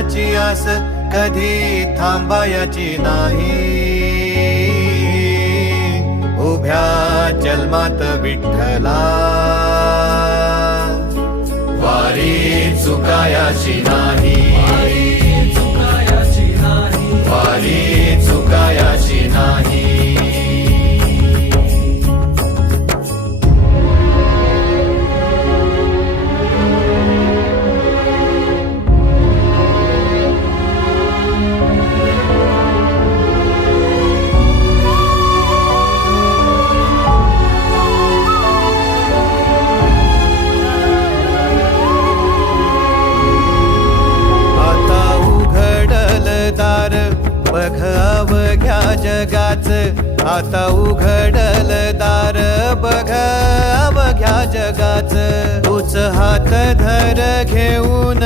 देवाची आस कधी थांबायची नाही. उभ्या जन्मात विठ्ठला वारी चुकायाची नाही. वारी चुकायाची नाही. बघ अवघ्या जगाच, आता उघडल दार बघ अवघ्या जगाच. तूच हात धर घेऊन